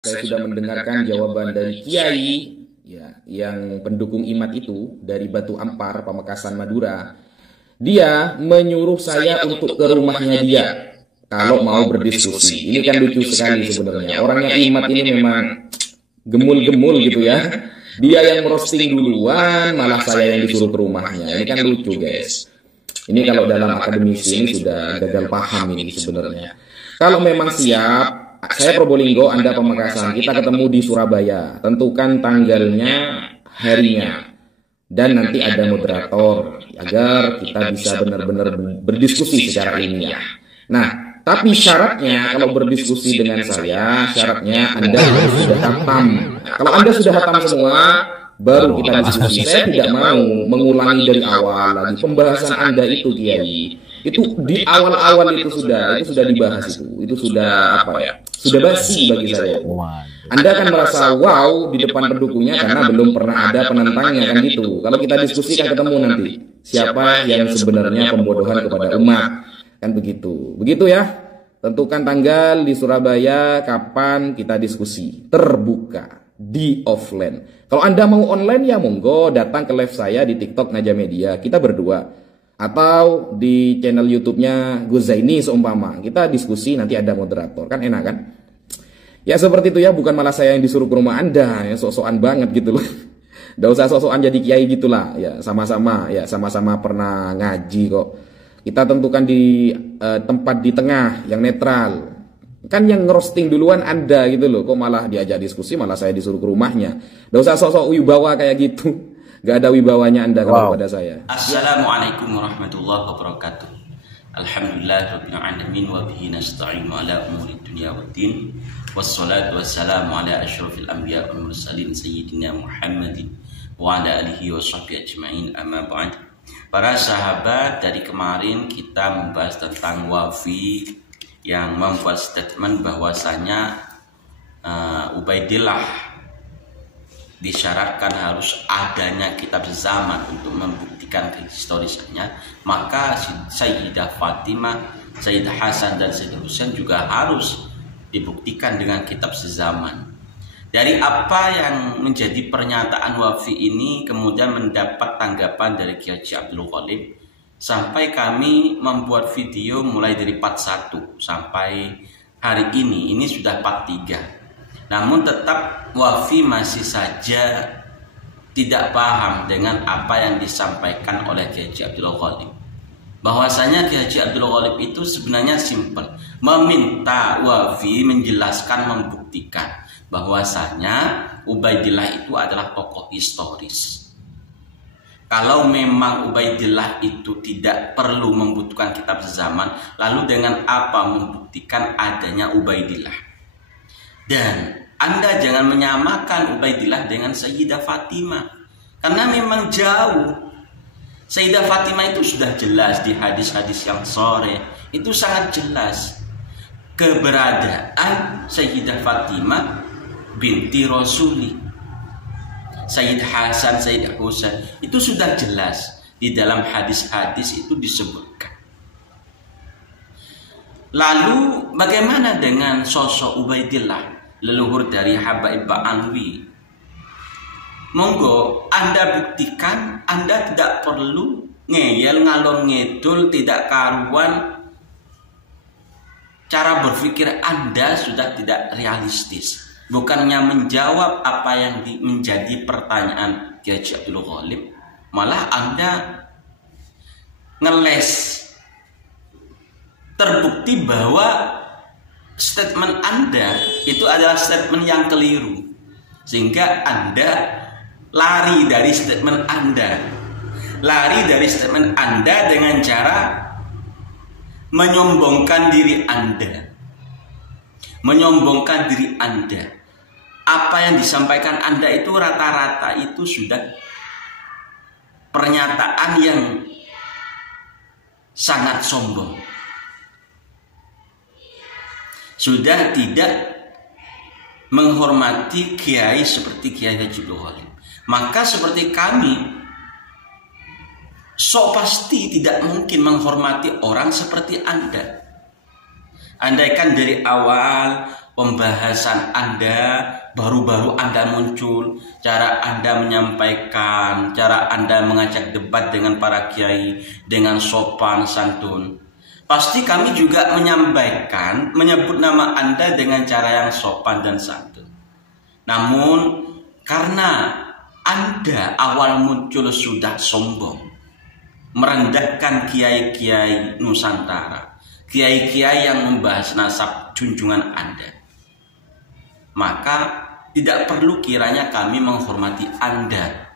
Saya sudah mendengarkan jawaban dari Kiai ya, yang pendukung IMAT itu dari Batu Ampar, Pamekasan, Madura. Dia menyuruh saya untuk ke rumahnya dia kalau mau berdiskusi. Ini kan lucu sekali sebenarnya. Orangnya IMAT ini memang gemul-gemul gitu ya. Dia yang merosting duluan, malah saya yang disuruh ke rumahnya. Ini kan lucu, guys. Ini kalau dalam akademisi ini sudah gagal paham ini sebenarnya. Kalau memang siap, saya Probolinggo, Anda Pamekasan, kita ketemu di Surabaya. Tentukan tanggalnya, harinya, dan nanti ada moderator agar kita bisa benar-benar berdiskusi secara ilmiah. Nah, tapi syaratnya kalau berdiskusi dengan saya, syaratnya Anda harus sudah hatam. Kalau Anda sudah hatam semua, baru kita diskusi. Saya tidak mau mengulangi dari awal lagi pembahasan Anda itu, Kiai. Itu di awal-awal itu sudah dibahas itu sudah apa ya? Sudah basi bagi saya. Anda akan merasa wow di depan pendukungnya karena belum pernah ada penentangnya kan gitu. Kalau kita diskusi kan ketemu nanti siapa yang sebenarnya pembodohan kepada umat. Kan begitu. Begitu ya. Tentukan tanggal di Surabaya kapan kita diskusi. Terbuka di offline. Kalau Anda mau online ya monggo datang ke live saya di TikTok Naja Media. Kita berdua. Atau di channel YouTube-nya Gus Zaini seumpama. Kita diskusi nanti ada moderator. Kan enak kan? Ya seperti itu ya, bukan malah saya yang disuruh ke rumah Anda. Ya sok-sokan banget gitu loh. Nggak usah sok-sokan jadi kiai gitulah. Ya sama-sama pernah ngaji kok. Kita tentukan di tempat di tengah yang netral. Kan yang ngerosting duluan Anda gitu loh. Kok malah diajak diskusi, malah saya disuruh ke rumahnya. Nggak usah sok-sok wibawa kayak gitu. Gak ada wibawanya Anda kalau pada saya. Assalamualaikum warahmatullahi wabarakatuh. Alhamdulillah rabbil alamin wa bihi nasta'inu ala umuri dunya waddin. Wassalatu wassalamu ala asyrafil anbiya wal mursalin sayyidina Muhammadin wa ala alihi wa sahbihi ajma'in, amma ba'd. Para sahabat, dari kemarin kita membahas tentang Wafi yang membuat statement bahwasanya Ubaidillah disyaratkan harus adanya kitab zaman untuk membuktikan kehistorisannya, maka Sayyidah Fatimah, Sayyidah Hasan dan Sayyidah Husain juga harus dibuktikan dengan kitab sezaman. Dari apa yang menjadi pernyataan Wafi ini kemudian mendapat tanggapan dari Kiai Abdul Ghalib, sampai kami membuat video mulai dari part 1 sampai hari ini sudah part 3. Namun tetap Wafi masih saja tidak paham dengan apa yang disampaikan oleh Kiai Abdul Ghalib. Bahwasanya Kiai Abdul Ghalib itu sebenarnya simpel, meminta Wafi menjelaskan, membuktikan bahwasanya Ubaidillah itu adalah tokoh historis. Kalau memang Ubaidillah itu tidak perlu membutuhkan kitab zaman, lalu dengan apa membuktikan adanya Ubaidillah? Dan Anda jangan menyamakan Ubaidillah dengan Sayyidah Fatimah, karena memang jauh. Sayyidah Fatimah itu sudah jelas di hadis-hadis yang sore, itu sangat jelas keberadaan Sayyidah Fatimah binti Rasuli. Sayyidah Hasan, Sayyidah Husain itu sudah jelas di dalam hadis-hadis itu disebutkan. Lalu bagaimana dengan sosok Ubaidillah, leluhur dari Habaib Ba'alwi? Monggo Anda buktikan. Anda tidak perlu ngeyel ngalor ngidul, tidak karuan. Cara berpikir Anda sudah tidak realistis. Bukannya menjawab apa yang menjadi pertanyaan Kiai Abdul Ghalib, malah Anda ngeles. Terbukti bahwa statement Anda itu adalah statement yang keliru, sehingga Anda lari dari statement Anda. Lari dari statement Anda dengan cara menyombongkan diri Anda. Menyombongkan diri Anda. Apa yang disampaikan Anda itu rata-rata itu sudah pernyataan yang sangat sombong. Sudah tidak menghormati kiai seperti Kiai Abdul Ghalib. Maka seperti kami, pasti tidak mungkin menghormati orang seperti Anda. Andaikan dari awal pembahasan Anda, baru-baru Anda muncul, cara Anda menyampaikan, cara Anda mengajak debat dengan para kiai dengan sopan santun. Pasti kami juga menyampaikan, menyebut nama Anda dengan cara yang sopan dan santun. Namun karena Anda awal muncul sudah sombong, merendahkan kiai-kiai Nusantara, kiai-kiai yang membahas nasab junjungan Anda, maka tidak perlu kiranya kami menghormati Anda.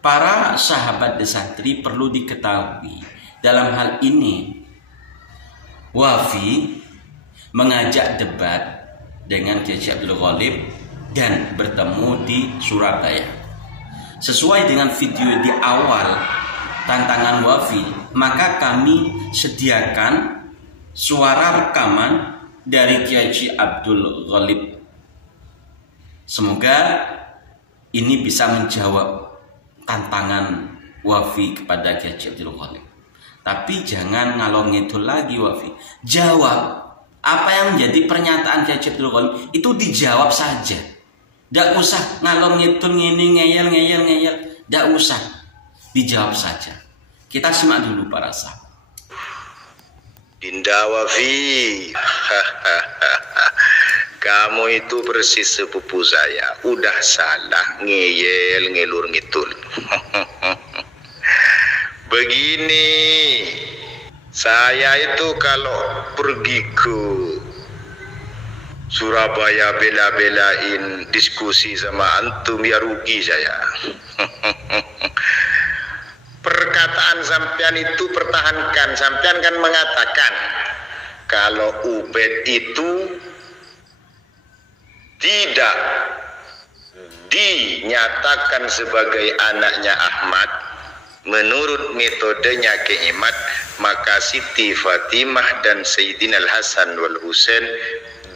Para sahabat desantri perlu diketahui, dalam hal ini Wafi mengajak debat dengan Kiai Abdul Ghalib dan bertemu di Surabaya. Sesuai dengan video di awal tantangan Wafi, maka kami sediakan suara rekaman dari Kiai Abdul Ghalib. Semoga ini bisa menjawab tantangan Wafi kepada Kiai Abdul Ghalib. Tapi jangan ngalor ngidul lagi Wafi. Jawab apa yang menjadi pernyataan Kiai Abdul Ghalib itu, dijawab saja. Tidak usah ngalor ngidul ngini ngeyel. Tidak usah, dijawab saja. Kita simak dulu para sahabat. Dinda Wafi, kamu itu persis sepupu saya. Udah salah ngeyel ngelur ngidul. Begini, saya itu kalau pergi ke Surabaya bela-belain diskusi sama antum ya rugi saya. Perkataan sampean itu pertahankan. Sampean kan mengatakan kalau Ubed itu tidak dinyatakan sebagai anaknya Ahmad menurut metodenya Kiaimat, maka Siti Fatimah dan Sayyidina Al-Hasan wal Husain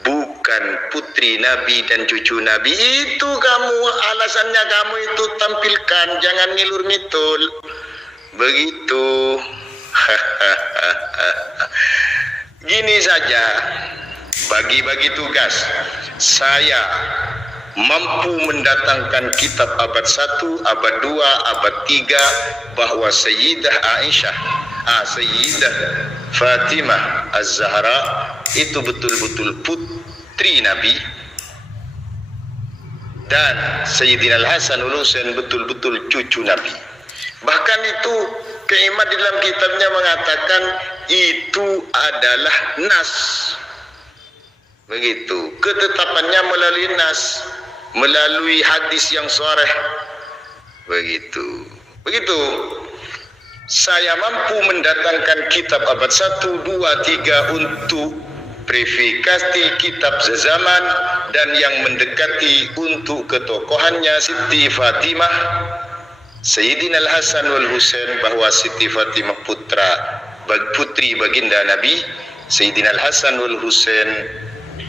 bukan putri Nabi dan cucu Nabi. Itu kamu alasannya, kamu itu tampilkan, jangan ngilur ngidul begitu. Gini saja, bagi-bagi tugas. Saya mampu mendatangkan kitab abad 1, abad 2, abad 3 bahwa Sayyidah Aisyah, Sayyidah Fatimah Az-Zahra itu betul-betul putri Nabi, dan Sayyidina Al-Hasan Al-Husain betul-betul cucu Nabi. Bahkan itu Kiaimat di dalam kitabnya mengatakan itu adalah nas. Begitu, ketetapannya melalui nas, melalui hadis yang sharih. Begitu. Saya mampu mendatangkan kitab abad 1, 2, 3 untuk verifikasi kitab sezaman dan yang mendekati untuk ketokohannya Siti Fatimah, Sayyidina Al-Hasan wal Husain, bahwa Siti Fatimah putri baginda Nabi, Sayyidina Al-Hasan wal Husain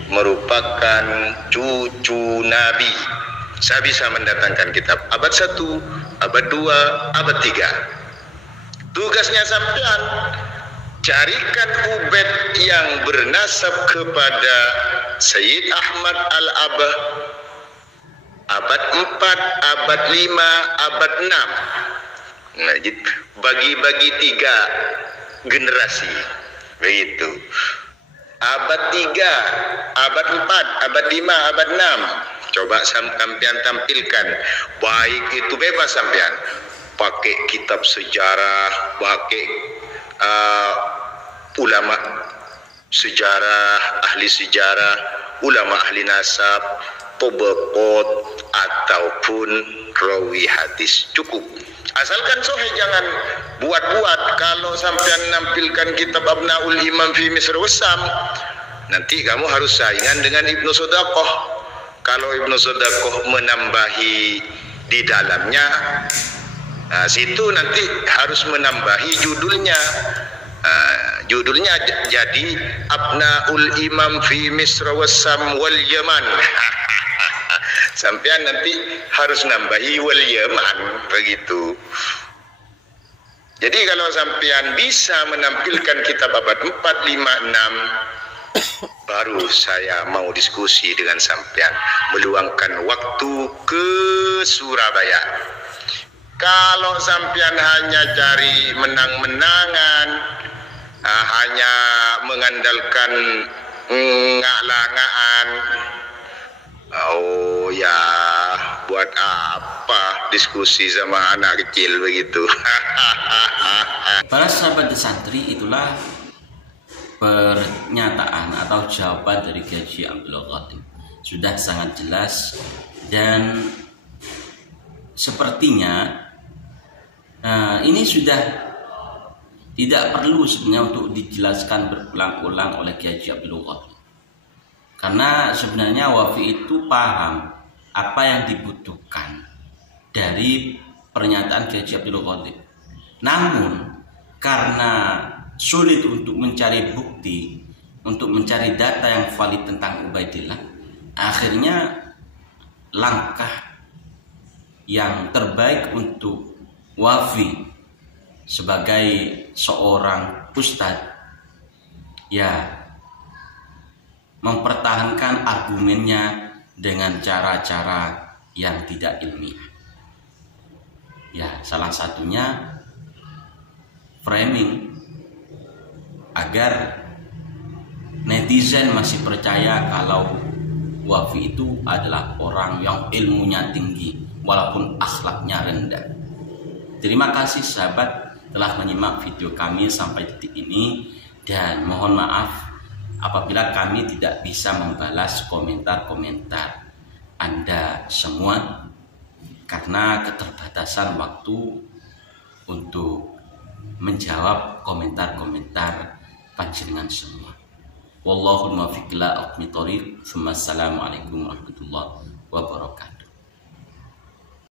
merupakan cucu Nabi. Saya bisa mendatangkan kitab abad 1, abad 2, abad 3. Tugasnya sampean carikan Ubed yang bernasab kepada Sayyid Ahmad Al-Abah abad 4, abad 5, abad 6. Nah, bagi-bagi 3 generasi. Begitu. Abad 3, abad 4, abad 5, abad 6. Coba sampean tampilkan. Baik itu bebas sampean. Pakai kitab sejarah, pakai ulama sejarah, ahli sejarah, ulama ahli nasab, tobaqat, ataupun rawi hadis. Cukup. Asalkan sahih, jangan buat-buat. Kalau sampean nampilkan kitab Abnaul Imam fi Misr Wasam, nanti kamu harus saingan dengan Ibnu Sodaqoh. Kalau Ibnu Sodaqoh menambahi di dalamnya, nah, situ nanti harus menambahi judulnya. Judulnya jadi Abnaul Imam fi Misr Wasam wal Yaman. Sampean nanti harus nambahi wal Yaman, begitu. Jadi kalau sampean bisa menampilkan kitab abad 4, 5, 6 baru saya mau diskusi dengan sampean, meluangkan waktu ke Surabaya. Kalau sampean hanya cari menang-menangan, hanya mengandalkan ngak-langaan, oh ya, buat apa diskusi sama anak kecil begitu? Para sahabat santri, itulah pernyataan atau jawaban dari Kiai Haji Abdul Qadir. Sudah sangat jelas, dan sepertinya ini sudah tidak perlu sebenarnya untuk dijelaskan berulang-ulang oleh Kiai Haji Abdul Qadir. Karena sebenarnya Wafi itu paham apa yang dibutuhkan dari pernyataan Kiai Haji Abdul Qadir. Namun karena sulit untuk mencari bukti, untuk mencari data yang valid tentang Ubaidillah, akhirnya langkah yang terbaik untuk Wafi sebagai seorang ustadz, ya, mempertahankan argumennya dengan cara-cara yang tidak ilmiah. Ya, salah satunya framing agar netizen masih percaya kalau Wafi itu adalah orang yang ilmunya tinggi walaupun akhlaknya rendah. Terima kasih sahabat telah menyimak video kami sampai detik ini, dan mohon maaf apabila kami tidak bisa membalas komentar-komentar Anda semua karena keterbatasan waktu untuk menjawab komentar-komentar panjenengan semua. Wallahul muwaffiq ila aqwamit thoriq. Wassalamualaikum warahmatullahi